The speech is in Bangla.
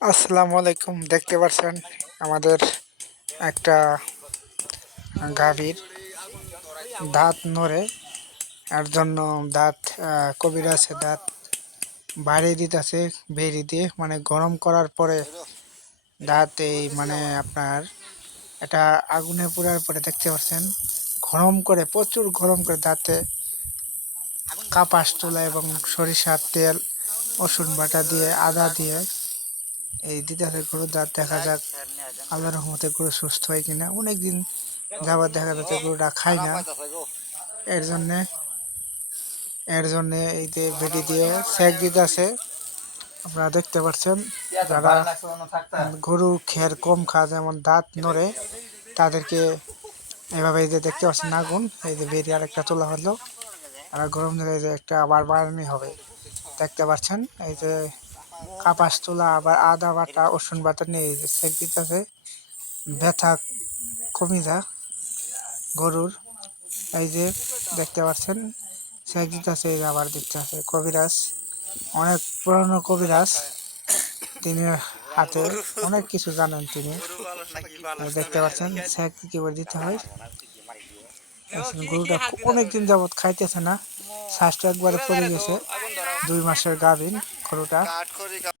আসসালামু আলাইকুম। দেখতে পাচ্ছেন আমাদের একটা গাভীর দাঁত নড়ে, এর জন্য দাঁত কবিরাজে দাঁত বাড়িয়ে দিতেছে বেরি দিয়ে, মানে গরম করার পরে দাঁত এই মানে আপনার এটা আগুনে পোড়ার পরে দেখতে পাচ্ছেন গরম করে, প্রচুর গরম করে দাঁতে কাপাস তোলা এবং সরিষার তেল, রসুন বাটা দিয়ে, আদা দিয়ে এই দিদারে গরুর দাঁত। দেখা যাক আল্লাহর রহমতে গরু সুস্থ হয় কিনা। অনেকদিন যাবার দেখা যাচ্ছে গরুটা খায় না, এর জন্যে এই যে ভেটি দিয়ে সেক দিতেছে। আপনারা দেখতে পাচ্ছেন যারা গরু খের কম খায়, যেমন দাঁত নড়ে, তাদেরকে এভাবে এই যে দেখতে পাচ্ছেন আগুন, এই যে বেরিয়ে আরেকটা তোলা হলো, আর গরম ধরে এই যে একটা আবার বাড়ানি হবে। দেখতে পাচ্ছেন এই যে কাপাস তোলা, আবার আদা বাটা, রসুন বাটা নিয়ে এই যে সেক দিতেছে, ব্যথা কমে যা গরুর। এই যে দেখতে পাচ্ছেন সেক দিতেছে, এই যে আবার দিতেছে। কবিরাজ অনেক পুরানো কবিরাজ, তিনি হাতে অনেক কিছু জানেন তিনি। দেখতে পাচ্ছেন সেক কিভাবে দিতে হয়। গরুটা অনেকদিন যাবৎ খাইতেছে না, শ্বাসটা একবারে পড়ে গেছে। 2 মাসের গাভীন গরুটা।